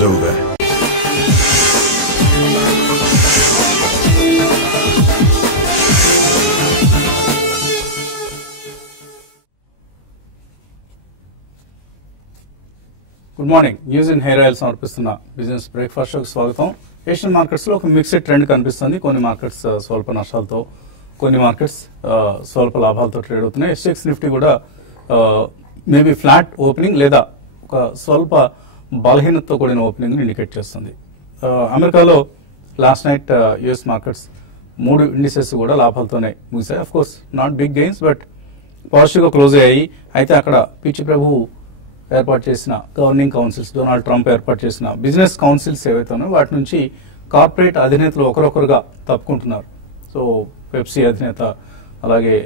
Close हो गए। Good morning. News in hair oil సమర్పిస్తున్న బిజినెస్ బ్రేక్ఫాస్ట్ షోకి స్వాగతం. ఏషియన్ మార్కెట్స్ లో ఒక మిక్స్డ్ ట్రెండ్ కనిపిస్తుంది. కొన్ని మార్కెట్స్ స్వల్ప నష్టాలతో, కొన్ని మార్కెట్స్ స్వల్ప లాభాలతో ట్రేడ్ అవుతున్నాయి. ఎస్ఎక్స్ నిఫ్టీ కూడా మేబీ ఫ్లాట్ ఓపెనింగ్ లేదా ఒక స్వల్ప బలహీనతతో కూడిన ఓపెనింగ్ ఇండికేట్ చేస్తుంది. అమెరికాలో last night US markets 3 indices కూడా లాభాలతోనే ముగిశాయి. Of course not big gains, but positive గా క్లోజ్ అయ్యాయి. అయితే అక్కడ పిచ్చి ప్రభువు ఏర్పాటు చేసిన గవర్నింగ్ కౌన్సిల్స్, డొనాల్డ్ ట్రంప్ ఏర్పాటు చేసిన బిజినెస్ కౌన్సిల్స్ ఏవైతే ఉన్నాయో వాటి నుంచి కార్పొరేట్ అధినేతలు ఒకరొకరుగా తప్పుకుంటున్నారు. సో పెప్సీ అధినేత, అలాగే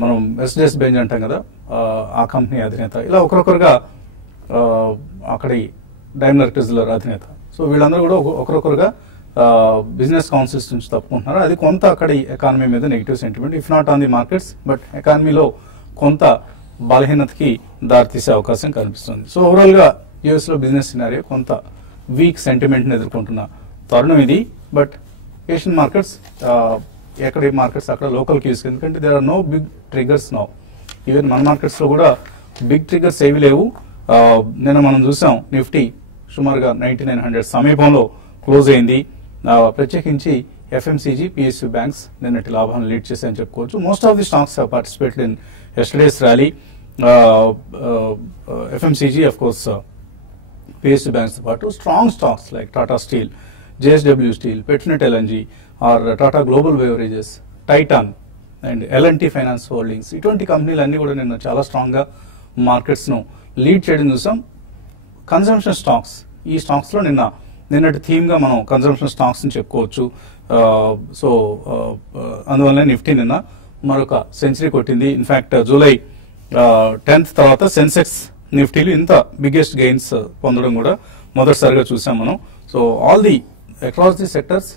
మనం మెర్సిడెస్ బెంజ్ అంటాం కదా, ఆ కంపెనీ అధినేత, ఇలా ఒకరొకరుగా అక్కడి డైమ్లర్ క్రిజ్లర్ అధినేత. సో వీళ్ళందరూ కూడా ఒకరొకరుగా బిజినెస్ కౌన్సిల్స్ నుంచి తప్పుకుంటున్నారు. అది కొంత అక్కడి ఎకానమీ మీద negative sentiment, if not on the markets but ఎకానమీలో కొంత బలహీనతకి దారితీసే అవకాశం కనిపిస్తుంది. సో ఓవరాల్ గా యుఎస్ లో బిజినెస్ సినారియో కొంత వీక్ సెంటిమెంట్ ని ఎదుర్కొంటున్న తరుణం ఇది. బట్ ఏషియన్ మార్కెట్స్ ఎక్కడి మార్కెట్స్ అక్కడ లోకల్ క్యూస్, ఎందుకంటే there are no big triggers now. Even మన మార్కెట్స్ లో కూడా బిగ్ ట్రిగర్స్ ఏవి లేవు. నిన్న మనం చూసాం నిఫ్టీ సుమారుగా 9900 సమీపంలో క్లోజ్ అయింది. ప్రత్యేకించి ఎఫ్ఎంసీజీ, పిఎస్యూ బ్యాంక్స్ నిన్నటి లాభాలను లీడ్ చేశాయని చెప్పుకోవచ్చు. Most of the stocks have participated in yesterday's rally. FMCG, of course, PSU banks part to strong stocks like Tata Steel, JSW Steel, Petronet LNG, or Tata Global Beverages, Titan, and L&T Finance Holdings. ఇటువంటి కంపెనీలు అన్ని కూడా నిన్న చాలా strong గా markets ను lead చేయడం చూసాం. కన్సంప్షన్ స్టాక్స్, ఈ స్టాక్స్ లో నిన్నటి థీమ్ గా మనం కన్సంప్షన్ స్టాక్స్ ని చెప్పుకోవచ్చు. సో అందువల్ల నిఫ్టీ నిన్న మరొక సెంచరీ కొట్టింది. ఇన్ఫాక్ట్ జూలై 10th తర్వాత సెన్సెక్స్ నిఫ్టీలు ఇంత బిగ్గెస్ట్ గెయిన్స్ పొందడం కూడా మొదటిసారిగా చూసాం మనం. So all the across the sectors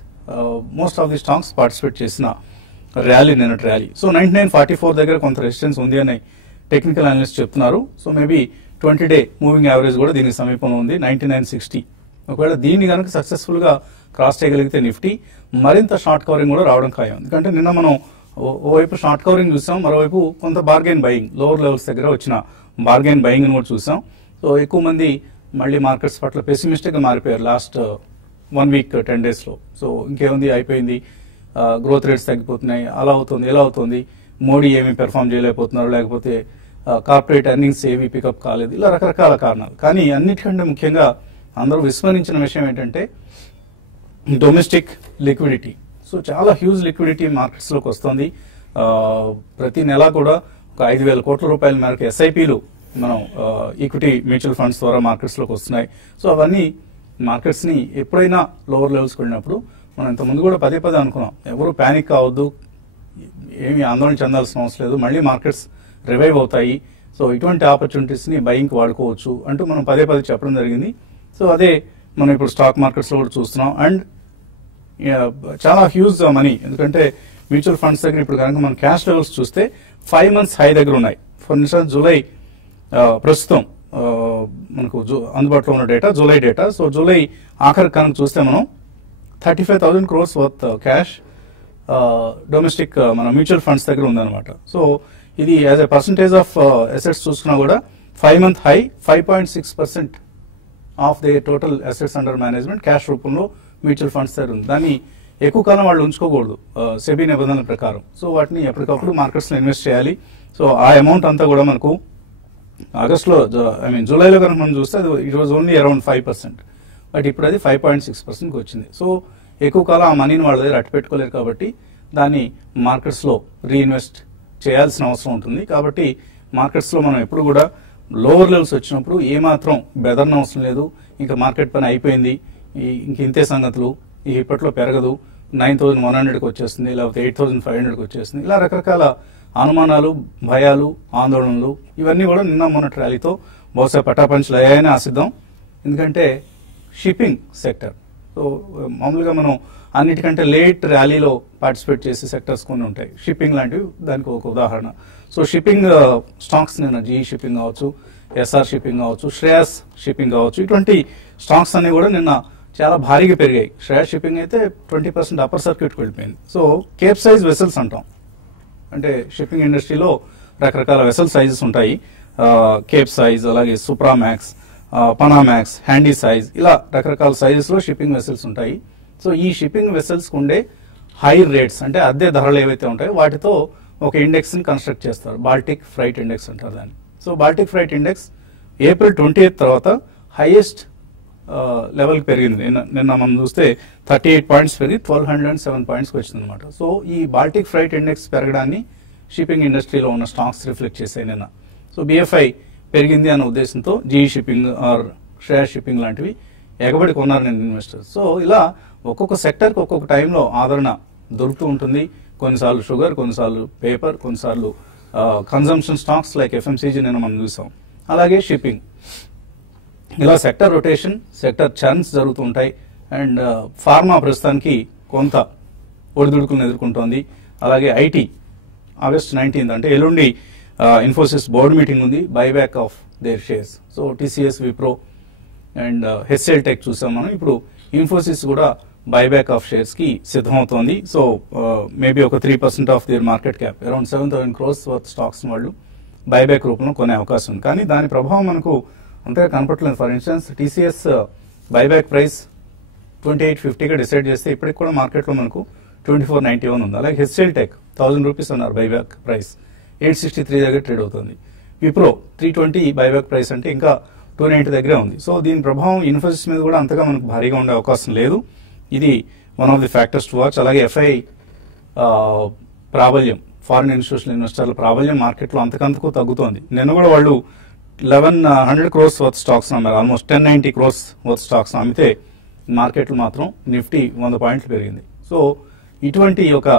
most of the stocks participate చేసిన ర్యాలీ నిన్నటి ర్యాలీ. సో 9944 దగ్గర కొంత రెసిస్టెన్స్ ఉంది అని టెక్నికల్ అనలిస్ట్ చెప్తున్నారు. So maybe 20-day moving average కూడా దీనికి సమీపంలో ఉంది 9960. ఒకవేళ దీన్ని కనుక సక్సెస్ఫుల్ గా క్రాస్ చేయగలిగితే నిఫ్టీ మరింత షార్ట్ కవరింగ్ కూడా రావడం ఖాయం. ఎందుకంటే నిన్న మనం ఓవైపు షార్ట్ కవరింగ్ చూసాం, మరోవైపు కొంత బార్గెన్ బయింగ్, లోవర్ లెవెల్స్ దగ్గర వచ్చిన బార్గెన్ బయింగ్ కూడా చూసాం. సో ఎక్కువ మంది మళ్ళీ మార్కెట్స్ పట్ల పెసిమిస్టిక్ గా మారిపోయారు లాస్ట్ 1 week 10 days లో. సో ఇంకేముంది, అయిపోయింది, గ్రోత్ రేట్స్ తగ్గిపోతున్నాయి, అలా అవుతుంది, ఎలా అవుతుంది, మోడీ ఏమీ పెర్ఫామ్ చేయలేకపోతున్నారు, లేకపోతే కార్పొరేట్ ఎర్నింగ్స్ ఏమీ పికప్ కాలేదు, ఇలా రకరకాల కారణాలు. కానీ అన్నిటికంటే ముఖ్యంగా అందరూ విస్మరించిన విషయం ఏంటంటే డొమెస్టిక్ లిక్విడిటీ. సో చాలా హ్యూజ్ లిక్విడిటీ మార్కెట్స్ లోకి వస్తుంది. ప్రతి నెల కూడా ఒక 5,000 కోట్ల రూపాయల మేరకు ఎస్ఐపీలు మనం ఈక్విటీ మ్యూచువల్ ఫండ్స్ ద్వారా మార్కెట్స్ లోకి వస్తున్నాయి. సో అవన్నీ మార్కెట్స్ ని ఎప్పుడైనా లోవర్ లెవెల్స్కి వెళ్ళినప్పుడు మనం ఇంతకుముందు కూడా పదే అనుకున్నాం, ఎవరు ప్యానిక్ కావద్దు, ఏమీ ఆందోళన చెందాల్సిన అవసరం లేదు, మళ్ళీ మార్కెట్స్ రివైవ్ అవుతాయి, సో ఇటువంటి ఆపర్చునిటీస్ ని బయింగ్ వాడుకోవచ్చు అంటూ మనం పదే చెప్పడం జరిగింది. సో అదే మనం ఇప్పుడు స్టాక్ మార్కెట్స్ లో కూడా చూస్తున్నాం. అండ్ చాలా హ్యూజ్ మనీ, ఎందుకంటే మ్యూచువల్ ఫండ్స్ దగ్గర ఇప్పుడు కనుక మనం క్యాష్ లెవెల్స్ చూస్తే 5 months హై దగ్గర ఉన్నాయి. ఫర్ ఇన్స్టెన్స్ జూలై ప్రస్తుతం మనకు అందుబాటులో ఉన్న data July data. So July ఆఖరి కనుక చూస్తే మనం 35,000 crores వర్త్ క్యాష్ డొమెస్టిక్ మన మ్యూచువల్ ఫండ్స్ దగ్గర ఉందన్నమాట. సో ఇది as a percentage of assets చూసుకున్నా కూడా 5 month high 5.6% of the total assets under management cash రూపంలో మ్యూచువల్ ఫండ్స్ దగ్గర ఉంది. దాన్ని ఎక్కువ కాలం వాళ్ళు ఉంచుకోకూడదు సెబీ నిబంధనల ప్రకారం. సో వాటిని ఎప్పటికప్పుడు మార్కెట్స్ లో ఇన్వెస్ట్ చేయాలి. సో ఆ అమౌంట్ అంతా కూడా మనకు ఆగస్టులో, జూలైలో కనుక మనం చూస్తే it was only around 5%, but ఇప్పుడు అది 5.6% వచ్చింది. సో ఎక్కువ కాలం ఆ మనీని వాళ్ళ దగ్గర అట్టు పెట్టుకోలేరు కాబట్టి దాన్ని మార్కెట్స్ లో రీఇన్వెస్ట్ చేయాల్సిన అవసరం ఉంటుంది. కాబట్టి మార్కెట్స్ లో మనం ఎప్పుడు కూడా లోవర్ లెవెల్స్ వచ్చినప్పుడు ఏమాత్రం బెదర్న అవసరం లేదు, ఇంకా మార్కెట్ పని అయిపోయింది, ఇంక ఇంతే సంగతులు, ఇప్పట్లో పెరగదు, 9,100కి వచ్చేస్తుంది, లేకపోతే 8,500కి వచ్చేస్తుంది, ఇలా రకరకాల అనుమానాలు, భయాలు, ఆందోళనలు ఇవన్నీ కూడా నిన్న మొన్నటి ర్యాలీతో బహుశా పటాపంచలు అయ్యాయని ఆశిద్దాం. ఎందుకంటే షిప్పింగ్ సెక్టర్, సో మామూలుగా మనం అన్నిటికంటే లేట్ ర్యాలీలో పార్టిసిపేట్ చేసే సెక్టర్స్ కొన్ని ఉంటాయి, షిప్పింగ్ లాంటివి దానికి ఒక ఉదాహరణ. సో షిప్పింగ్ స్టాక్స్ నిన్న జీఈ షిప్పింగ్ కావచ్చు, ఎస్ఆర్ షిప్పింగ్ కావచ్చు, శ్రేయస్ షిప్పింగ్ కావచ్చు, ఇటువంటి స్టాక్స్ అన్ని కూడా నిన్న చాలా భారీగా పెరిగాయి. శ్రేయస్ షిప్పింగ్ అయితే 20% అప్పర్ సర్క్యూట్కి వెళ్ళిపోయింది. సో కేప్ సైజ్ వెసల్స్ అంటాం, అంటే షిప్పింగ్ ఇండస్ట్రీలో రకరకాల వెసల్ సైజెస్ ఉంటాయి. కేప్ సైజ్, అలాగే సూప్రామ్యాక్స్, పనామ్యాక్స్, హ్యాండీ సైజ్, ఇలా రకరకాల సైజెస్ లో షిప్పింగ్ వెసల్స్ ఉంటాయి. సో ఈ షిప్పింగ్ వెసల్స్ ఉండే హై రేట్స్ అంటే అద్దె ధరలు ఏవైతే ఉంటాయో వాటితో ఒక ఇండెక్స్ ని కన్స్ట్రక్ట్ చేస్తారు. బాల్టిక్ ఫ్రైట్ ఇండెక్స్ అంటారు దాన్ని. So Baltic freight index April 20th తర్వాత హైయెస్ట్ లెవెల్ కి పెరిగింది. నిన్న మనం చూస్తే 38 పాయింట్స్ పెరిగి 1207 పాయింట్స్కి వచ్చింది అనమాట. సో ఈ బాల్టిక్ ఫ్రైట్ ఇండెక్స్ పెరగడాన్ని షిప్పింగ్ ఇండస్ట్రీలో ఉన్న స్టాక్స్ రిఫ్లెక్ట్ చేశాయి నిన్న. సో BFI పెరిగింది అనే ఉద్దేశంతో GE shipping or Shreyas shipping లాంటివి ఎగబడి కొన్నారు నేను ఇన్వెస్టర్స్. సో ఇలా ఒక్కొక్క సెక్టర్కి ఒక్కొక్క టైంలో ఆదరణ దొరుకుతూ ఉంటుంది. కొన్నిసార్లు షుగర్, కొన్నిసార్లు పేపర్, కొన్నిసార్లు కన్జంప్షన్ స్టాక్స్ లైక్ FMCG నేను మనం చూసాం. అలాగే షిప్పింగ్, ఇలా సెక్టర్ రొటేషన్, సెక్టర్ చర్న్స్ జరుగుతూ ఉంటాయి. అండ్ ఫార్మా ప్రస్తుతానికి కొంత ఒడిదుడుకులను ఎదుర్కొంటోంది. అలాగే IT August 19th అంటే ఎల్లుండి ఇన్ఫోసిస్ బోర్డు మీటింగ్ ఉంది, buyback of their shares. So TCS, Wipro and HCL tech చూసాం మనం. ఇప్పుడు ఇన్ఫోసిస్ కూడా బైబ్యాక్ ఆఫ్ షేర్స్ కి సిద్ధమవుతోంది. సో మేబీ ఒక 3% of their market cap, around 7,000 crores worth stocks వాళ్ళు బైబ్యాక్ రూపంలో కొనే అవకాశం ఉంది. కానీ దాని ప్రభావం మనకు అంతగా కనపట్లేదు. For instance TCS buyback price 2850గా డిసైడ్ చేస్తే ఇప్పటికి కూడా మార్కెట్లో మనకు 2491 ఉంది. అలాగే HCL టెక్ 1000 రూపీస్ అన్నారు బైబ్యాక్ ప్రైస్, 863 దగ్గర ట్రేడ్ అవుతుంది. విప్రో 320 బైబ్యాక్ ప్రైస్ అంటే ఇంకా 290 దగ్గరే ఉంది. సో దీని ప్రభావం ఇన్ఫోసిస్ మీద కూడా అంతగా మనకు భారీగా ఉండే అవకాశం లేదు. ఇది one of the factors to watch. అలాగే FI ప్రాబల్యం, ఫారిన్ ఇన్స్టిట్యూషనల్ ఇన్వెస్టర్ల ప్రాబల్యం మార్కెట్లో అంతకంతకు తగ్గుతోంది. నిన్న కూడా వాళ్ళు 1100 crores వర్త్ స్టాక్స్ అమ్మారు, ఆల్మోస్ట్ 1090 crores వర్త్ స్టాక్స్ అమ్మితే మార్కెట్లో మాత్రం నిఫ్టీ 100 పాయింట్లు పెరిగింది. సో ఇటువంటి ఒక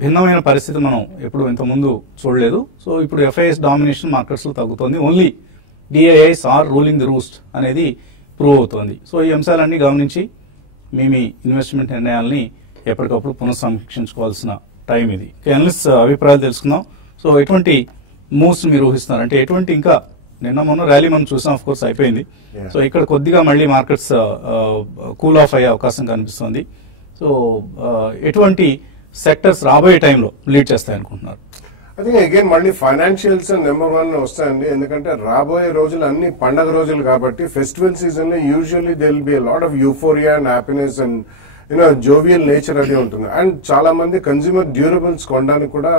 భిన్నమైన పరిస్థితి మనం ఎప్పుడు ఇంతకుముందు చూడలేదు. సో ఇప్పుడు FIS డామినేషన్ మార్కెట్స్ లో తగ్గుతోంది. Only DIIs are ruling the roost అనేది ప్రూవ్ అవుతోంది. సో ఈ అంశాలన్నీ గమనించి మీ ఇన్వెస్ట్మెంట్ నిర్ణయాలని ఎప్పటికప్పుడు పునఃసమీక్షించుకోవాల్సిన టైం ఇది. అనలిస్ట్ అభిప్రాయాలు తెలుసుకుందాం. సో ఎటువంటి మూవ్స్ మీరు ఊహిస్తున్నారు, అంటే ఎటువంటి ఇంకా నిన్న మొన్న ర్యాలీ మనం చూసాం, ఆఫ్ కోర్స్ అయిపోయింది. సో ఇక్కడ కొద్దిగా మళ్ళీ మార్కెట్స్ కూల్ ఆఫ్ అయ్యే అవకాశం కనిపిస్తుంది. సో ఎటువంటి సెక్టర్స్ రాబోయే టైంలో లీడ్ చేస్తాయి అనుకుంటున్నారు? ఐ థింక్ అగైన్ మళ్ళీ ఫైనాన్షియల్స్ నెంబర్ 1 వస్తాయండి. ఎందుకంటే రాబోయే రోజులు అన్ని పండగ రోజులు కాబట్టి ఫెస్టివల్ సీజన్ లో usually they will be lot of euphoria and happiness and jovial nature అది ఉంటుంది. అండ్ చాలా మంది కన్స్యూమర్ డ్యూరబుల్స్ కొనడానికి కూడా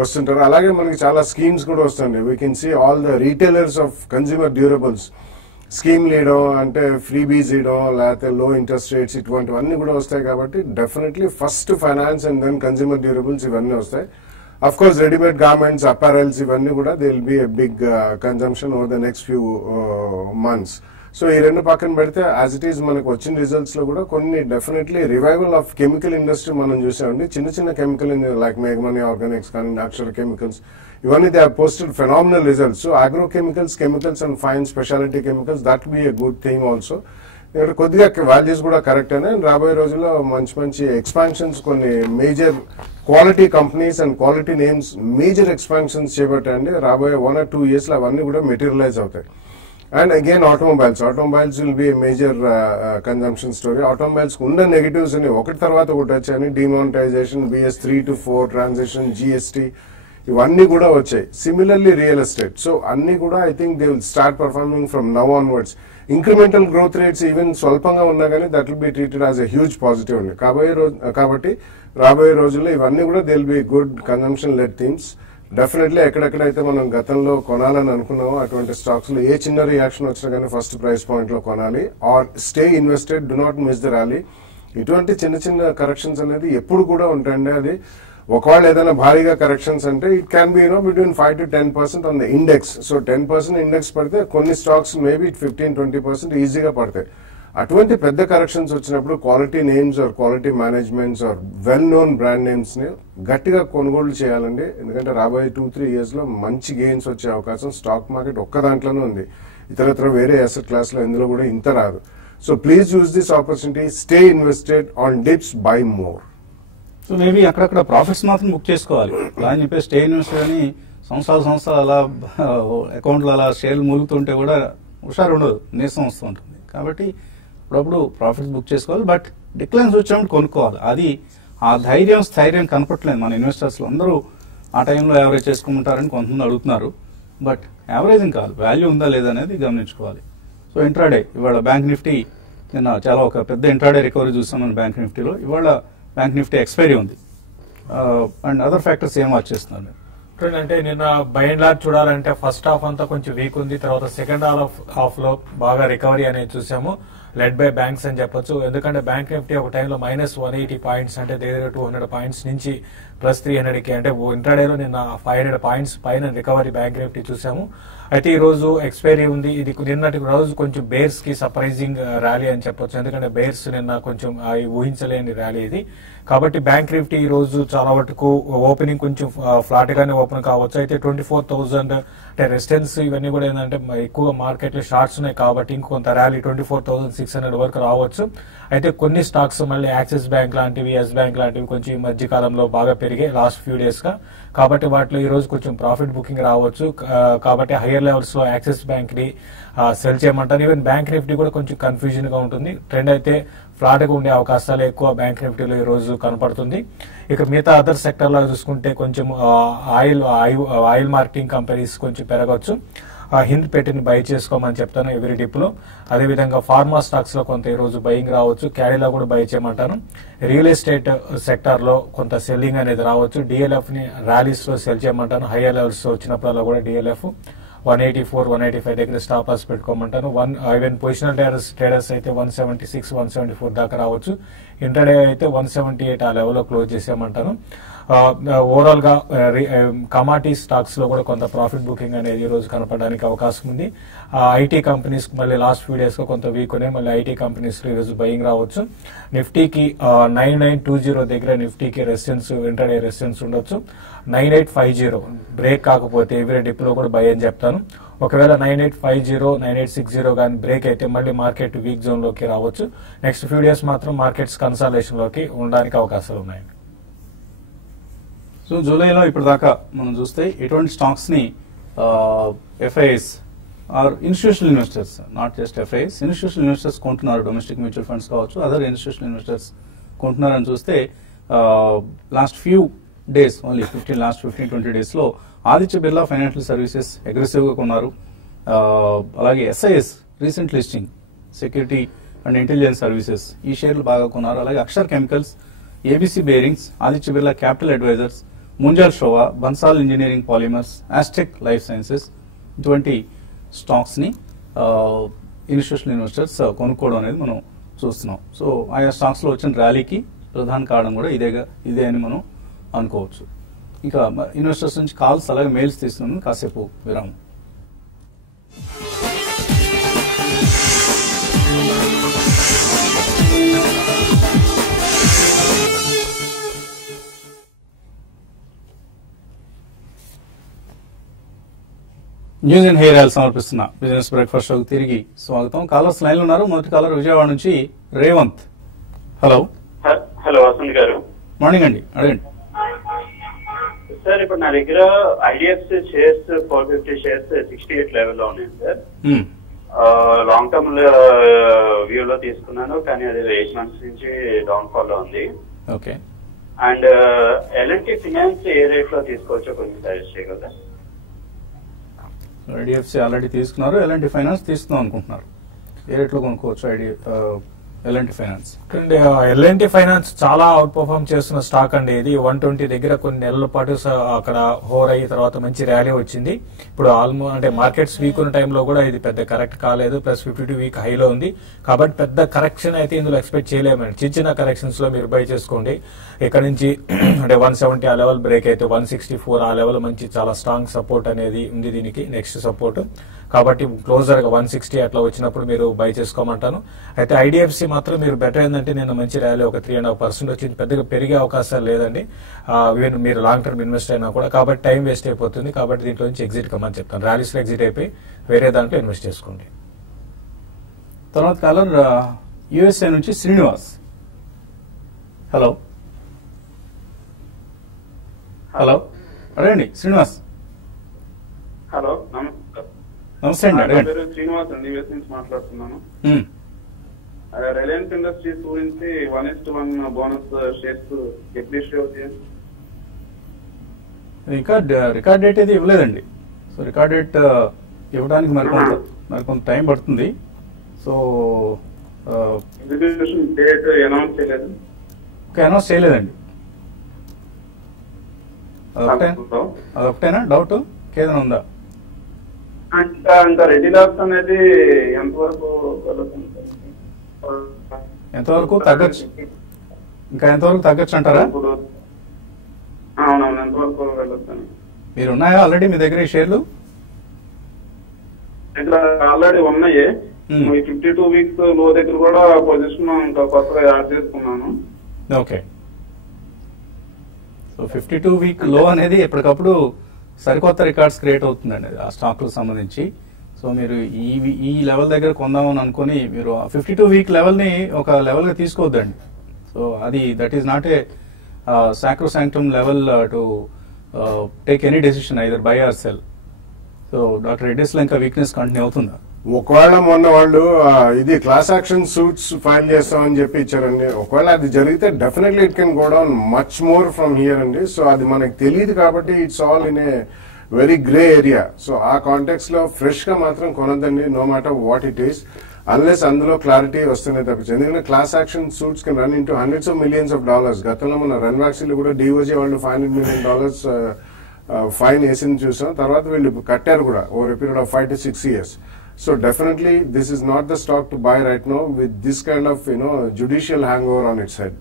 వస్తుంటారు. అలాగే మనకి చాలా స్కీమ్స్ కూడా వస్తాయండి. We can see all the retailers of consumer durables స్కీమ్లు ఇవ్వడం, అంటే ఫ్రీబీస్ ఇవ్వడం, లేకపోతే లో ఇంట్రెస్ట్ రేట్స్, ఇటువంటివన్నీ కూడా వస్తాయి. కాబట్టి definitely first finance and then consumer durables ఇవన్నీ వస్తాయి. Of course readymade garments, apparels ఇవన్నీ కూడా they will be a big consumption over the next few months. So ఈ రెండు పక్కన పెడితే యాజ్ ఇట్ ఈస్ మనకు వచ్చిన రిజల్ట్స్ లో కూడా కొన్ని definitely revival of chemical industry మనం చూసామండి. చిన్న చిన్న కెమికల్ లైక్ మేఘమణి ఆర్గానిక్స్ కానీ అక్షర కెమికల్స్, ఇవన్నీ they have posted phenomenal results. So agro chemicals, chemicals and fine speciality chemicals, that be a good thing also. ఇక్కడ కొద్దిగా వాల్యూస్ కూడా కరెక్ట్ అయినా రాబోయే రోజుల్లో మంచి మంచి ఎక్స్పాన్షన్స్, కొన్ని major quality companies and quality names major expansions చేపట్టాయండి. రాబోయే 1 or 2 years లో అవన్నీ కూడా మెటీరియలైజ్ అవుతాయి. And again automobiles will be major consumption story. Automobiles ఉన్న నెగటివ్స్ అని ఒకటి తర్వాత ఒకటి వచ్చాయని, demonetization, BS 3 to 4 transition, GST ఇవన్నీ కూడా వచ్చాయి. Similarly real estate. సో అన్ని కూడా I think they will start performing from now onwards. Incremental growth rates even స్వల్పంగా ఉన్నా కానీ that will be treated as a huge positive అండి. కాబట్టి రాబోయే రోజుల్లో ఇవన్నీ కూడా they will be good consumption led themes. Definitely ఎక్కడెక్కడైతే మనం గతంలో కొనాలని అనుకున్నామో అటువంటి స్టాక్స్ లో ఏ చిన్న రియాక్షన్ వచ్చినా కానీ ఫస్ట్ ప్రైస్ పాయింట్ లో కొనాలి, or stay invested, do not miss the rally. ఇటువంటి చిన్న చిన్న కరెక్షన్స్ అనేది ఎప్పుడు కూడా ఉంటాయండి. అది ఒకవేళ ఏదైనా భారీగా కరెక్షన్స్ అంటే it can be between 5 to 10% on the index. So 10% index పడితే కొన్ని స్టాక్స్ మేబీ 15-20% ఈజీగా పడతాయి. అటువంటి పెద్ద కరెక్షన్స్ వచ్చినప్పుడు quality names or quality managements or well known brand names ని గట్టిగా కొనుగోలు చేయాలండి. ఎందుకంటే రాబోయే 2-3 years లో మంచి గెయిన్స్ వచ్చే అవకాశం స్టాక్ మార్కెట్ ఒక్క దాంట్లోనే ఉంది. ఇతరత్ర వేరే అసెట్ క్లాస్ లో ఇందులో కూడా ఇంత రాదు. So please use this opportunity, stay invested, on dips by more. So maybe అక్కడక్కడ ప్రాఫిట్స్ మాత్రం బుక్ చేసుకోవాలి. అలా అని చెప్పి స్టే ఇన్వెస్టెడ్ అని సంవత్సరాలు అలా అకౌంట్లో అలా షేర్లు మూలుగుతుంటే కూడా హుషారు ఉండదు, నీరసం వస్తూ ఉంటుంది. కాబట్టి అప్పుడప్పుడు ప్రాఫిట్స్ బుక్ చేసుకోవాలి, బట్ డిక్లైన్స్ వచ్చినప్పుడు కొనుక్కోవాలి. అది ఆ స్థైర్యం కనపట్లేదు మన ఇన్వెస్టర్స్లో. అందరూ ఆ టైంలో యావరేజ్ చేసుకోమంటారని కొంతమంది అడుగుతున్నారు, బట్ యావరేజింగ్ కాదు, వాల్యూ ఉందా లేదా అనేది గమనించుకోవాలి. సో ఇంట్రాడే ఇవాళ బ్యాంక్ నిఫ్టీ నిన్న చాలా ఒక పెద్ద ఇంట్రాడే రికవరీ చూసాం మన బ్యాంక్ నిఫ్టీలో. ఇవాళ బ్యాంక్ నిఫ్టీ ఎక్స్పైరీ ఉంది. అండ్ అదర్ ఫ్యాక్టర్స్ ఏం వాచ్ చేస్తున్నారు మీరు? అంటే నిన్న బై అండ్ లార్జ్ చూడాలంటే ఫస్ట్ హాఫ్ అంతా కొంచెం వీక్ ఉంది, తర్వాత సెకండ్ హాఫ్ లో బాగా రికవరీ అనేది చూసాము, లెడ్ బై బ్యాంక్స్ అని చెప్పొచ్చు. ఎందుకంటే బ్యాంక్ నిఫ్టీ ఒక టైంలో -180 పాయింట్స్ అంటే దగ్గర 200 పాయింట్స్ నుంచి +300కి అంటే ఇంట్రాడేలో నిన్న 500 పాయింట్స్ పైన రికవరీ బ్యాంక్ నిఫ్టీ చూసాము. అయితే ఈ రోజు ఎక్స్పైరీ ఉంది. ఇది నిన్నటి రోజు కొంచెం బేర్స్ కి సర్ప్రైజింగ్ ర్యాలీ అని చెప్పొచ్చు, ఎందుకంటే బేర్స్ నిన్న కొంచెం ఊహించలేని ర్యాలీ ఇది. కాబట్టి బ్యాంక్ నిఫ్టీ ఈ రోజు చాలా వరకు ఓపెనింగ్ కొంచెం ఫ్లాట్ గానే ఓపెన్ కావచ్చు. అయితే 24,000 అంటే రెసిస్టెన్స్ ఇవన్నీ కూడా ఏంటంటే ఎక్కువ మార్కెట్ లో షార్ట్స్ ఉన్నాయి కాబట్టి ఇంకొంత ర్యాలీ 24,600 వరకు రావచ్చు. అయితే కొన్ని స్టాక్స్ మళ్ళీ యాక్సిస్ బ్యాంక్ లాంటివి, ఎస్ బ్యాంక్ లాంటివి కొంచెం ఈ మధ్య కాలంలో బాగా పెరిగాయి లాస్ట్ ఫ్యూ డేస్ గా. కాబట్టి వాటిలో ఈ రోజు కొంచెం ప్రాఫిట్ బుకింగ్ రావచ్చు. కాబట్టి హైయర్ లెవెల్స్ లో యాక్సిస్ బ్యాంక్ ని సెల్ చేయమంటారు. ఈవెన్ బ్యాంక్ నిఫ్టీ కూడా కొంచెం కన్ఫ్యూజన్ గా ఉంటుంది. ట్రెండ్ అయితే ఫ్లాట్ గా ఉండే అవకాశాలు ఎక్కువ బ్యాంక్ నిఫ్టీలో ఈ రోజు కనపడుతుంది. ఇక మిగతా అదర్ సెక్టర్ లో చూసుకుంటే కొంచెం ఆయిల్ మార్కెటింగ్ కంపెనీస్ కొంచెం పెరగవచ్చు. హింద్ పెట్టిని బై చేసుకోమని చెప్తాను ఎవరి డిప్ లో. అదేవిధంగా ఫార్మా స్టాక్స్ లో కొంత ఈ రోజు బయింగ్ రావచ్చు. క్యారీలో కూడా బై చేయమంటాను. రియల్ ఎస్టేట్ సెక్టర్ లో కొంత సెల్లింగ్ అనేది రావచ్చు. డిఎల్ఎఫ్ ని ర్యాలీస్ లో సెల్ చేయమంటాను. హైయర్ లెవెల్స్ వచ్చినప్పుడల్లా కూడా డిఎల్ఎఫ్ 184, 185 దగ్గర స్టాప్ లాస్ పెట్టుకోమంటాను. ఈవెన్ పొజిషనల్ ట్రేడర్స్ అయితే 176, 174 దాకా రావచ్చు. ఇంటర్డే అయితే 178 ఆ లెవెల్లో క్లోజ్ చేసేయమంటాను. ఓవరాల్ గా కమాడిటీ స్టాక్స్ లో కూడా కొంత ప్రాఫిట్ బుకింగ్ అనేది ఈ రోజు కనపడడానికి అవకాశం ఉంది. ఐటీ కంపెనీస్ మళ్ళీ లాస్ట్ ఫ్యూ డేస్ గా కొంత వీక్ ఉన్నాయి, మళ్ళీ ఐటీ కంపెనీస్ లో ఈ రోజు బయింగ్ రావచ్చు. నిఫ్టీకి 9920 దగ్గర నిఫ్టీకి రెసిస్టెన్స్, ఇంటర్డే రెసిస్టెన్స్ ఉండొచ్చు. 9850 బ్రేక్ కాకపోతే ఎవరీ డిప్ లో కూడా బై అని చెప్తాను. ఒకవేళ 9850, 9860 కానీ బ్రేక్ అయితే మళ్ళీ మార్కెట్ వీక్ జోన్ లోకి రావచ్చు. నెక్స్ట్ ఫ్యూ డేస్ మాత్రం మార్కెట్స్ కన్సాలేషన్ లోకి ఉండడానికి అవకాశాలు ఉన్నాయి. సో జూలైలో ఇప్పటిదాకా మనం చూస్తే ఎటువంటి స్టాక్స్ ని FIs or institutional investors, not just FIs, institutional investors కొంటున్నారు. డొమెస్టిక్ మ్యూచువల్ ఫండ్స్ కావచ్చు, అదర్ ఇన్స్టిట్యూషనల్ ఇన్వెస్టర్స్ కొంటున్నారని చూస్తే last few days, only 15-20 days లో Aditya Birla financial services aggressive గా కొన్నారు. అలాగే SIS recent listing, security and intelligence services, ఈ షేర్లు బాగా కొన్నారు. అలాగే Akshar chemicals, ABC bearings, Aditya Birla capital advisors, Munjal Showa, Bansal engineering polymers, Astec life sciences, ఇటువంటి స్టాక్స్ ని ఇన్స్టిట్యూషనల్ ఇన్వెస్టర్స్ కొనుక్కోవడం అనేది మనం చూస్తున్నాం. సో ఆయా స్టాక్స్ లో వచ్చిన ర్యాలీకి ప్రధాన కారణం కూడా ఇదే అని మనం అనుకోవచ్చు. ఇంకా ఇన్వెస్టర్స్ నుంచి కాల్స్ అలాగే మెయిల్స్ తీసుకున్నాం. కాసేపు విరామం. న్యూస్ అండ్ హెయిర్ ఆయిల్ సమర్పిస్తున్న బిజినెస్ బ్రేక్ఫాస్ట్ షోకి తిరిగి స్వాగతం. కాలర్స్ లైన్ లో ఉన్నారు. మొదటి కాలర్ విజయవాడ నుంచి రేవంత్. హలో. హలో వసంత్ గారు. మార్నింగ్ అండి, అడగండి సార్. ఇప్పుడు నా దగ్గర ఐడిఎఫ్సి షేర్స్ 450 షేర్స్ 68 లెవెల్లో ఉన్నాయి సార్. లాంగ్ టర్మ్ వ్యూ లో తీసుకున్నాను, కానీ అది 8 మంత్స్ నుంచి డౌన్ ఫాల్ లో ఉంది. ఓకే. అండ్ ఎల్ఎన్టీ ఫైనాన్స్ ఏ రేట్ లో తీసుకోవచ్చో కొంచెం సజెస్ట్ చేయగలరా? ఐడిఎఫ్సి ఆల్రెడీ తీసుకున్నారు, ఎల్ఎన్టీ ఫైనాన్స్ తీసుకుందాం అనుకుంటున్నారు. ఏ రేట్లో కొనుక్కోవచ్చు ఎల్ఎన్టీ ఫైనాన్స్? ఎల్ఎన్టీ ఫైనాన్స్ చాలా అవుట్ పర్ఫార్మ్ చేస్తున్న స్టాక్ అండి. ఇది 120 దగ్గర కొన్ని నెలల పాటు అక్కడ హోర్ అయ్యి తర్వాత మంచి ర్యాలీ వచ్చింది. ఇప్పుడు ఆల్మోస్ట్ అంటే మార్కెట్స్ వీక్ ఉన్న టైంలో కూడా ఇది పెద్ద కరెక్ట్ కాలేదు, ప్లస్ 52 వీక్ హైలో ఉంది. కాబట్టి పెద్ద కరెక్షన్ అయితే ఇందులో ఎక్స్పెక్ట్ చేయలేమండి. చిన్న కరెక్షన్స్ లో మీరు బై చేసుకోండి. ఇక్కడ నుంచి అంటే 170 ఆ లెవెల్ బ్రేక్ అయితే 164 ఆ లెవెల్ మంచి చాలా స్ట్రాంగ్ సపోర్ట్ అనేది ఉంది దీనికి, నెక్స్ట్ సపోర్ట్. కాబట్టి క్లోజర్ గా 160 అట్లా వచ్చినప్పుడు మీరు బై చేసుకోమంటాను. అయితే ఐడిఎఫ్సి మాత్రం మీరు బెటర్ ఏంటంటే నేను మంచి ర్యాలీ ఒక 3.5% వచ్చింది, పెద్దగా పెరిగే అవకాశాలు లేదండి మీరు లాంగ్ టర్మ్ ఇన్వెస్ట్ అయినా కూడా. కాబట్టి టైం వేస్ట్ అయిపోతుంది. కాబట్టి దీంట్లో నుంచి ఎగ్జిట్ కమ్మని చెప్తాను. ర్యాలీస్ లో ఎగ్జిట్ అయిపోయి వేరే దాంట్లో ఇన్వెస్ట్ చేసుకోండి. తర్వాత కాలర్ యుఎస్ఏ నుంచి శ్రీనివాస్. హలో. హలో, అడగండి శ్రీనివాస్. హలో నమస్కారం. నమస్తే అండి. నా అడగండి. పేరు శ్రీనివాస్ అండి, యూఎస్ నుంచి మాట్లాడుతున్నాను. రిలయన్స్ ఇండస్ట్రీస్ గురించి 1:1 బోనస్ షేర్స్ ఎప్పుడు ఇష్యూ అవుతాయి? ఇంకా రికార్డ్ డేట్ అయితే ఇవ్వలేదండి. సో రికార్డ్ డేట్ ఇవ్వడానికి మరికొంత టైం పడుతుంది. సో ఎగ్జిక్యూషన్ డేట్ అనౌన్స్ చేయలేదు. అనౌన్స్ చేయలేదండి. అదొకటేనా డౌట్? ఇంకేదైనా ఉందా? ఇంకా రెడీ లాక్స్ అనేది ఎంతవరకు ఎంతవరకు తగ్గచ్చు? ఇంకా ఎంతవరకు తగ్గచ్చు అంటారా? అవునవును, ఎంతవరకు వెళ్ళొచ్చు? మీరు ఉన్నాయా ఆల్రెడీ మీ దగ్గర ఈ షేర్లు? ఇక్కడ ఆల్రెడీ ఉన్నాయి. 52 వీక్స్ లో దగ్గర కూడా పొజిషన్ ఇంకా కొత్తగా యాడ్ చేసుకున్నాను. ఓకే. సో 52 వీక్ లో అనేది ఎప్పటికప్పుడు సరికొత్త రికార్డ్స్ క్రియేట్ అవుతుందండి ఆ స్టాక్లకు సంబంధించి. సో మీరు ఈ లెవెల్ దగ్గర కొందామని అనుకుని మీరు 52 వీక్ లెవెల్ ని ఒక లెవెల్ గా తీసుకోవద్దండి. సో అది that is not a sacrosanct level to take any decision either buy or sell. So doctor Reddy's లో ఇంకా వీక్నెస్ కంటిన్యూ అవుతుందా? ఒకవేళ మొన్న వాళ్ళు ఇది క్లాస్ యాక్షన్ సూట్స్ ఫైల్ చేస్తామని చెప్పి ఇచ్చారండి. ఒకవేళ అది జరిగితే definitely it can go down much more from here అండి. సో అది మనకు తెలియదు కాబట్టి it's all in a very grey area. So ఆ కాంటెక్స్ లో ఫ్రెష్ గా మాత్రం కొనద్దండి, no matter what it is, unless అందులో క్లారిటీ వస్తేనే తప్పించి. ఎందుకంటే class action suits can run into hundreds of millions of dollars. గతంలో మన రన్వాక్సీలు కూడా డిఓజీ వాళ్ళు $500 million ఫైన్ వేసింది చూసాం. తర్వాత వీళ్ళు కట్టారు కూడా over period of 5 to 6 years. So definitely this is not the stock to buy right now with this kind of judicial hangover on its head.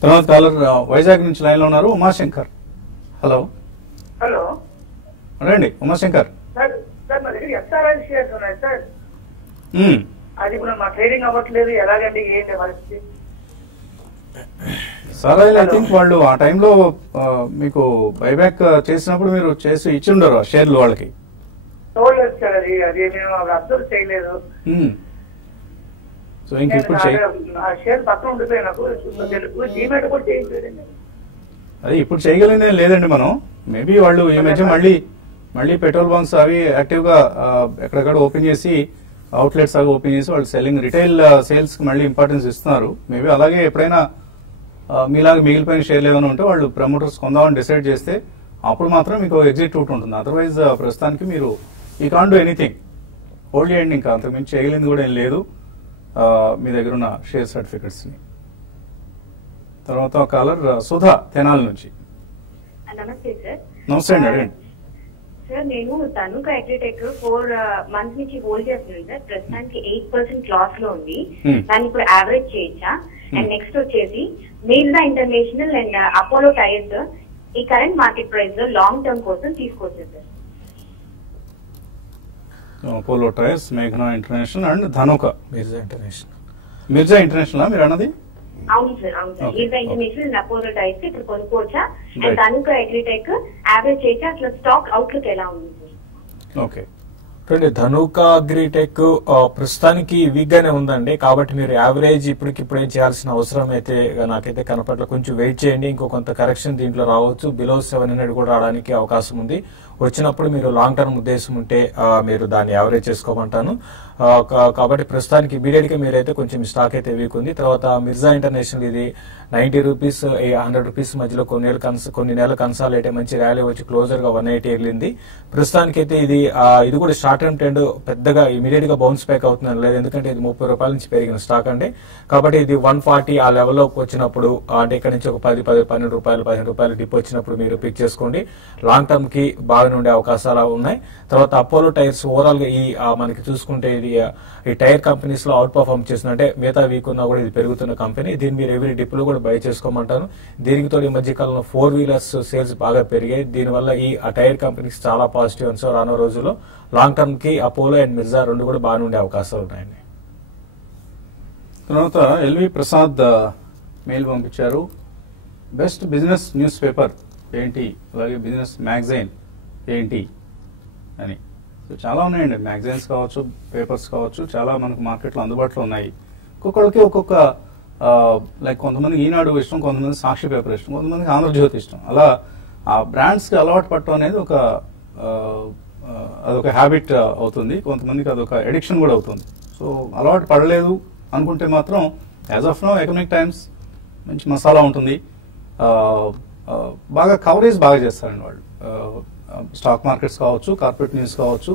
తర్వాత కాలర్ వైజాగ్ నుంచి లైన్ లో ఉన్నారు, ఉమాశంకర్. హలో. హలో రండి ఉమాశంకర్. సార్, మా దగ్గర ఎస్ఆర్ఐ షేర్స్ ఉన్నాయి sir. అది ఇప్పుడు మా ట్రేడింగ్ అవ్వట్లేదు, ఎలాగండి ఏంటి పరిస్థితి? సార్ ఐ థింక్ వాళ్ళు ఆ టైంలో మీకు బైబ్యాక్ చేసినప్పుడు మీరు చేసి ఇచ్చి ఉండరు షేర్లు వాళ్ళకి. చూడలేదు సార్, అది మేము అబ్జర్వ్ చేయలేదు. సో ఇంక ఇప్పుడు ఆ షేర్ పక్కన ఉండిపోయి నాకు డీమెట్ కూడా చేయలేదండి. అది ఇప్పుడు చేయగలిగిందే లేదండి మనం. మేబీ వాళ్ళు ఈ మధ్య మళ్ళీ పెట్రోల్ బంక్స్ అవి యాక్టివ్ గా ఎక్కడెక్కడ ఓపెన్ చేసి అవుట్లెట్స్ అవి ఓపెన్ చేసి వాళ్ళు సెల్లింగ్ రిటైల్ సేల్స్ కి మళ్ళీ ఇంపార్టెన్స్ ఇస్తున్నారు. మేబీ అలాగే ఎప్పుడైనా మీలాగా మిగిలిపోయిన షేర్లు ఏమైనా ఉంటే వాళ్ళు ప్రమోటర్స్ కొందామని డిసైడ్ చేస్తే అప్పుడు మాత్రం మీకు ఎగ్జిట్ రూట్ ఉంటుంది. అదర్వైజ్ ప్రస్తుతానికి మీరు you can't do anything, hold చేయండి. ఇంకా అంతకుమించి చేయగలిగింది కూడా ఏం లేదు మీ దగ్గర ఉన్న షేర్ సర్టిఫికెట్స్ ని. తర్వాత కాలర్ సుధా తెనాల నుంచి. నమస్తే సార్. నమస్తే అండి, అడగండి. సార్ నేను తనుక అగ్రిటెక్ 4 months నుంచి హోల్డ్ చేస్తున్నాను సార్. ప్రస్తుతానికి 8% లాస్ లో ఉంది. దాన్ని ఇప్పుడు యావరేజ్ చేయొచ్చా? అండ్ నెక్స్ట్ వచ్చేసి Mirza international and Apollo tyres ఈ కరెంట్ మార్కెట్ ప్రైస్ లో లాంగ్ టర్మ్ కోసం తీసుకోవచ్చు సార్. అపోలో టైర్స్, మేఘనా international and Dhanuka. Mirza international మీరు అన్నది? అవును సార్, అవును sir. Mirza international and Apollo tyres ఇప్పుడు కొనుక్కోవచ్చా? అండ్ తనుక అగ్రిటెక్ యావరేజ్ చేయొచ్చా? అసలు స్టాక్ అవుట్లుక్ ఎలా ఉంది సార్? ఓకే. ధనుక అగ్రిటెక్ ప్రస్తుతానికి వీక్ గానే ఉందండి. కాబట్టి మీరు యావరేజ్ ఇప్పటికిప్పుడు ఏం చేయాల్సిన అవసరం అయితే నాకైతే కనపట్ల. కొంచెం వెయిట్ చేయండి, ఇంకో కొంత కరెక్షన్ దీంట్లో రావచ్చు. బిలో 700 కూడా రావడానికి అవకాశం ఉంది. వచ్చినప్పుడు మీరు లాంగ్ టర్మ్ ఉద్దేశం ఉంటే మీరు దాన్ని యావరేజ్ చేసుకోమంటాను. కాబట్టి ప్రస్తుతానికి ఇమీడియట్ గా మీరైతే కొంచెం స్టాక్ అయితే వీక్ ఉంది. తర్వాత మిర్జా ఇంటర్నేషనల్ ఇది 90 రూపీస్ 100 రూపీస్ మధ్యలో కొన్ని నెలల కన్సాలిడేట్ మంచి ర్యాలీ వచ్చి క్లోజర్ గా 180 వెళ్ళింది. ప్రస్తుతానికి అయితే ఇది కూడా షార్ట్ టర్మ్ ట్రెండ్ పెద్దగా ఇమీడియట్ గా బౌన్స్ బ్యాక్ అవుతుందని లేదు, ఎందుకంటే ఇది 30 రూపాయల నుంచి పెరిగిన స్టాక్ అండి. కాబట్టి ఇది 140 ఆ లెవెల్లోకి వచ్చినప్పుడు అంటే ఇక్కడ నుంచి ఒక 12 రూపాయలు 15 రూపాయలు డిప్ వచ్చినప్పుడు మీరు పిక్ చేసుకోండి. లాంగ్ టర్మ్ కి బాగా ఉండే అవకాశాలు ఉన్నాయి. తర్వాత అపోలో టైర్స్ ఓవరాల్ గా మనకి చూసుకుంటే ఈ టైర్ కంపెనీస్ లో అవుట్ పర్ఫార్మ్ చేసిన అంటే మిగతా వీక్ ఉన్నా కూడా ఇది పెరుగుతున్న కంపెనీ. దీన్ని మీరు ఎవరీ డిప్ లో కూడా బై చేసుకోమంటాను. దీనికి తోడు ఈ మధ్య కాలంలో 4 వీలర్స్ సేల్స్ బాగా పెరిగాయి. దీనివల్ల ఈ టైర్ కంపెనీస్ చాలా పాజిటివ్ అని రానున్న రోజుల్లో లాంగ్ టర్మ్ కి అపోలో అండ్ మిర్జా రెండు కూడా బాగా ఉండే అవకాశాలు ఉన్నాయండి. తర్వాత ఎల్వి ప్రసాద్ మెయిల్ పంపించారు. బెస్ట్ బిజినెస్ న్యూస్ పేపర్ ఏంటి, అలాగే బిజినెస్ మ్యాగజైన్ ఏంటి అని. సో చాలా ఉన్నాయండి, మ్యాగజైన్స్ కావచ్చు, పేపర్స్ కావచ్చు, చాలా మనకు మార్కెట్లో అందుబాటులో ఉన్నాయి. ఒక్కొక్కరికి ఒక్కొక్క లైక్ కొంతమంది ఈనాడు ఇష్టం, కొంతమంది సాక్షి పేపర్ ఇష్టం, కొంతమందికి ఆంధ్రజ్యోతి ఇష్టం. అలా ఆ బ్రాండ్స్ కి అలవాటు పడటం అనేది ఒక అదొక హ్యాబిట్ అవుతుంది, కొంతమందికి అదొక ఎడిక్షన్ కూడా అవుతుంది. సో అలవాటు పడలేదు అనుకుంటే మాత్రం as of now Economic Times మంచి మసాలా ఉంటుంది. బాగా కవరేజ్ బాగా చేస్తారండి వాళ్ళు. స్టాక్ మార్కెట్స్ కావచ్చు, కార్పొరేట్ న్యూస్ కావచ్చు,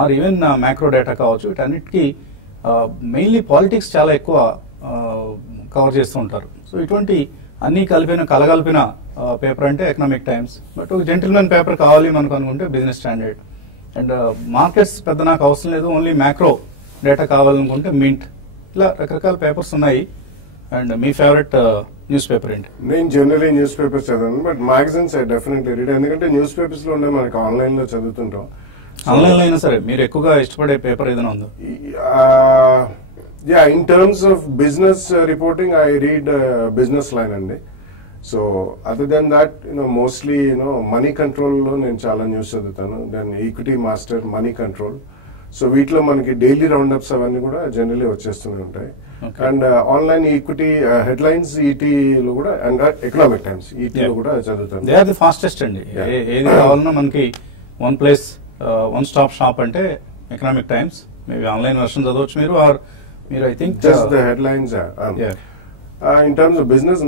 ఆర్ ఈవెన్ మ్యాక్రో డేటా కావచ్చు, వీటన్నిటికీ మెయిన్లీ పాలిటిక్స్ చాలా ఎక్కువ కవర్ చేస్తూ ఉంటారు. సో ఇటువంటి అన్ని కలగలిపిన పేపర్ అంటే ఎకనామిక్ టైమ్స్. బట్ ఒక జెంటిల్మెన్ పేపర్ కావాలి మనకు అనుకుంటే బిజినెస్ స్టాండర్డ్. అండ్ మార్కెట్స్ పెద్ద నాకు అవసరం లేదు, ఓన్లీ మ్యాక్రో డేటా కావాలనుకుంటే మింట్. ఇలా రకరకాల పేపర్స్ ఉన్నాయి. అండ్ మీ ఫేవరెట్ న్యూస్ పేపర్ ఏంటి? నేను జనరలీ న్యూస్ పేపర్స్ చదవను, but magazines I definitely read. ఎందుకంటే న్యూస్ పేపర్స్ లో ఉండే మనకి ఆన్లైన్ లో చదువుతుంటాం. ఆన్లైన్ లో అయినా సరే మీరు ఎక్కువగా ఇష్టపడే పేపర్ ఏదైనా ఉందో? Yeah, in terms of business reporting I read Business Line అండి. So other than that mostly Moneycontrol లో నేను చాలా న్యూస్ చదువుతాను. Then Equitymaster, Moneycontrol. So వీటిలో మనకి డైలీ రౌండ్ అప్స్ అవన్నీ కూడా జనరలీ వచ్చేస్తూనే ఉంటాయి. అండ్ ఆన్లైన్ ఈక్విటీ హెడ్లైన్స్ ఈటీలో కూడా, అండ్ ఎకనామిక్ టైమ్స్ ఈటీలో కూడా చదువుతాను. దే ఆర్ ది ఫాస్టెస్ట్ అండి. ఏది కావాలన్నా మనకి one place, one stop shop అంటే Economic Times. Maybe online version చదవచ్చు మీరు, ఆర్ మీరు I think just the headlines. In terms of business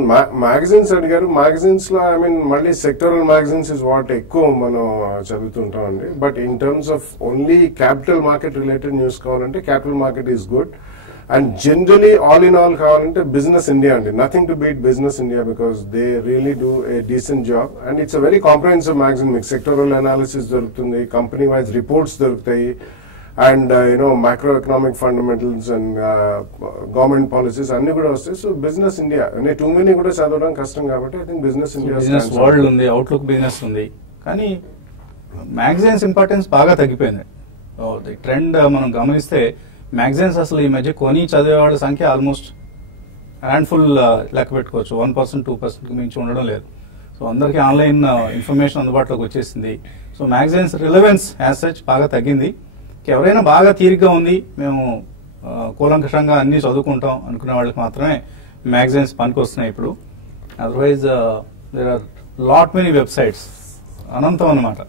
magazines అడిగారు. మ్యాగజైన్స్ లో ఐ మీన్ మళ్ళీ సెక్టరల్ మ్యాగజైన్స్ ఇస్ వాట్ ఎక్కువ మనం చదువుతుంటాం అండి. But in terms of only capital market related news కావాలంటే capital market is good. And generally, all in all, kavalante Business India andi. Nothing to beat Business India because they really do a decent job, and it's a very comprehensive magazine. Mix sectoral analysis dorukutundi, company wise reports doruktayi, and macroeconomic fundamentals and government policies anni kuda vastayi. So Business India ane too many kuda chadavadam kashtam kabatti I think Business India business world undi, outlook business undi, kani magazines importance baga taggipoyindi. The trend manam gamaniste magazines అసలు ఈ మధ్య కొని చదివేవాళ్ళ సంఖ్య almost handful లెక్క పెట్టుకోవచ్చు. 1%, 2% మించి ఉండడం లేదు. సో అందరికీ ఆన్లైన్ ఇన్ఫర్మేషన్ అందుబాటులోకి వచ్చేసింది. So magazines relevance as such బాగా తగ్గింది. ఎవరైనా బాగా తీరిగ్గా ఉంది, మేము కూలంకషంగా అన్ని చదువుకుంటాం అనుకునే వాళ్ళకి మాత్రమే మ్యాగజైన్స్ పనికి వస్తున్నాయి ఇప్పుడు. Otherwise there are lot many websites, అనంతం అన్నమాట.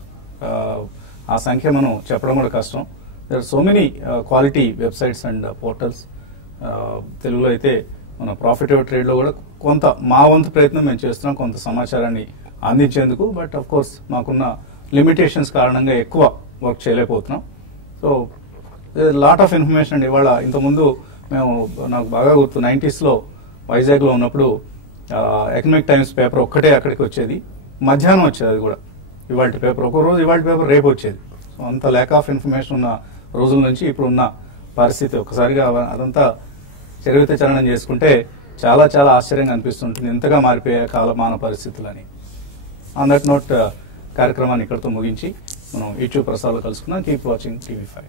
ఆ సంఖ్య మనం చెప్పడం కూడా కష్టం. There are so many quality websites and portals. తెలుగులో అయితే మన ప్రాఫిట్ ట్రేడ్ లో కూడా కొంత మా వంతు ప్రయత్నం మేము చేస్తున్నాం కొంత సమాచారాన్ని అందించేందుకు. బట్ ఆఫ్ కోర్స్ మాకున్న లిమిటేషన్స్ కారణంగా ఎక్కువ వర్క్ చేయలేకపోతున్నాం. సో లాట్ ఆఫ్ ఇన్ఫర్మేషన్ అండి. ఇవాళ ఇంతకుముందు మేము, నాకు బాగా గుర్తు, 90s లో వైజాగ్ లో ఉన్నప్పుడు ఎకనామిక్ టైమ్స్ పేపర్ ఒక్కటే అక్కడికి వచ్చేది. మధ్యాహ్నం వచ్చేది అది కూడా. ఇవాళ పేపర్ ఒక రోజు, ఇవాళ పేపర్ రేపు వచ్చేది. సో అంత ల్యాక్ ఆఫ్ ఇన్ఫర్మేషన్ ఉన్న రోజుల నుంచి ఇప్పుడున్న పరిస్థితి ఒక్కసారిగా అదంతా చరిత్ర చలనం చేసుకుంటే చాలా చాలా ఆశ్చర్యంగా అనిపిస్తుంటుంది, ఎంతగా మారిపోయే కాలమాన పరిస్థితులని. ఆన్ దట్ నోట్ కార్యక్రమాన్ని ఇక్కడితో ముగించి మనం యూట్యూబ్ ప్రసారాలు కలుసుకున్నాం. Keep watching TV5.